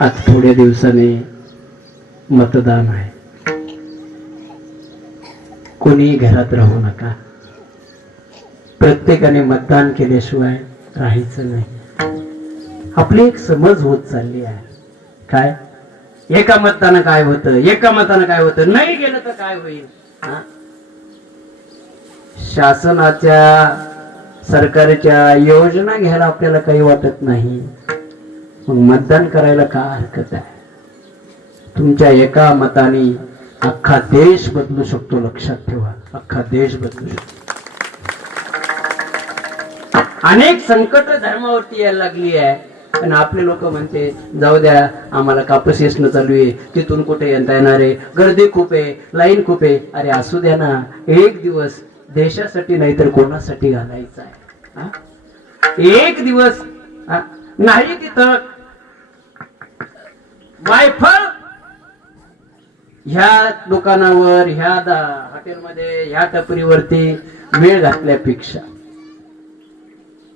आज थोड्या दिवसाने मतदान आहे. कोणी घरात राहू नका. प्रत्येकाने मतदान केल्याशिवाय राहायचं नाही. आपली एक समज होत चालली आहे. काय? एका मतानं काय होतं? एका मतानं काय होतं? नाही गेलं तर काय होईल? शासनाच्या सरकारच्या योजना घ्यायला आपल्याला काही वाटत नाही. मग मतदान करायला का हरकत आहे? तुमच्या एका मताने अख्खा देश बदलू शकतो लक्षात ठेवा. अख्खा देश बदलू शकतो. अनेक संकट धर्मावरती यायला लागली आहे. पण आपले लोक म्हणते जाऊ द्या आम्हाला कापूस येसणं चालू आहे. तिथून कुठे येता येणार आहे? गर्दी खूप आहे लाईन खूप आहे. अरे असू द्या ना एक दिवस देशासाठी नाहीतर कोणासाठी घालायचा आहे? हा? एक दिवस हा? नाही तिथं. वायफळ? ह्या दुकानावर ह्या हॉटेलमध्ये ह्या टपरीवरती वेळ घातल्यापेक्षा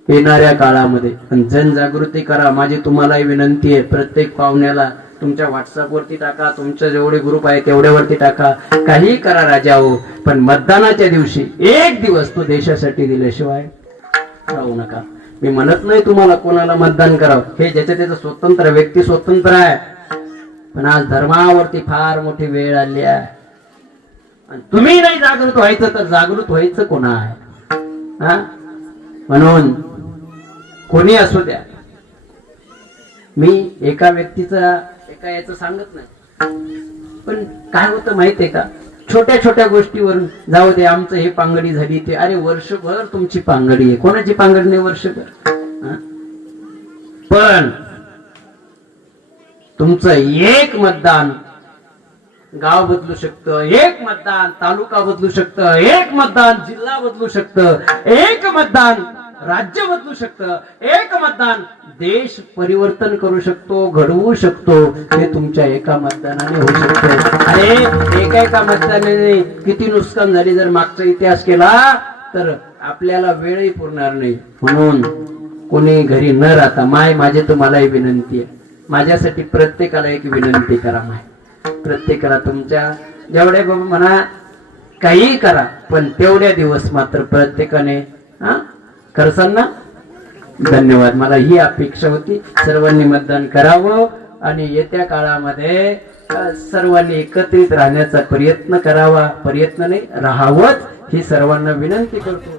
येणाऱ्या काळामध्ये जनजागृती करा. माझी तुम्हालाही विनंती आहे प्रत्येक पाहुण्याला तुमच्या व्हॉट्सअपवरती टाका तुमचे जेवढे ग्रुप आहे तेवढ्यावरती टाका. काही करा राजा हो पण मतदानाच्या दिवशी एक दिवस तो देशासाठी दिल्याशिवाय राहू नका. मी म्हणत नाही तुम्हाला कोणाला मतदान करावं. हे ज्याच्या त्याचं स्वतंत्र व्यक्ती स्वतंत्र आहे. पण आज धर्मावरती फार मोठी वेळ आली आहे. आणि तुम्ही नाही जागृत व्हायचं तर जागृत व्हायचं कोणा आहे हा? म्हणून कोणी असू द्या. मी एका व्यक्तीचा एका याचं सांगत नाही. पण काय होतं माहितीये का? छोट्या छोट्या गोष्टीवरून जाऊ दे आमचं हे पांगडी झाली ते. अरे वर्षभर तुमची पांगडी आहे. कोणाची पांगडी नाही वर्षभर? हा? पण तुमचं एक मतदान गाव बदलू शकतं एक मतदान तालुका बदलू शकतं एक मतदान जिल्हा बदलू शकतं एक मतदान राज्य बदलू शकतं एक मतदान देश परिवर्तन करू शकतो घडवू शकतो. हे तुमच्या एका मतदानाने होऊ शकतं. अरे एका एका मतदानाने किती नुकसान झाली जर मागचा इतिहास केला तर आपल्याला वेळही पुरणार नाही. म्हणून कोणी घरी न राहता माय माझे तुम्हालाही विनंती आहे. माझ्यासाठी प्रत्येकाला एक विनंती करा माय. प्रत्येकाला तुमच्या जेवढे बाबा म्हणा काही करा पण तेवढ्या दिवस मात्र प्रत्येकाने हा करसान धन्यवाद. मला ही अपेक्षा होती. सर्वांनी मतदान करावं आणि येत्या काळामध्ये सर्वांनी एकत्रित राहण्याचा प्रयत्न करावा प्रयत्न नाही राहावंच. ही सर्वांना विनंती करतो.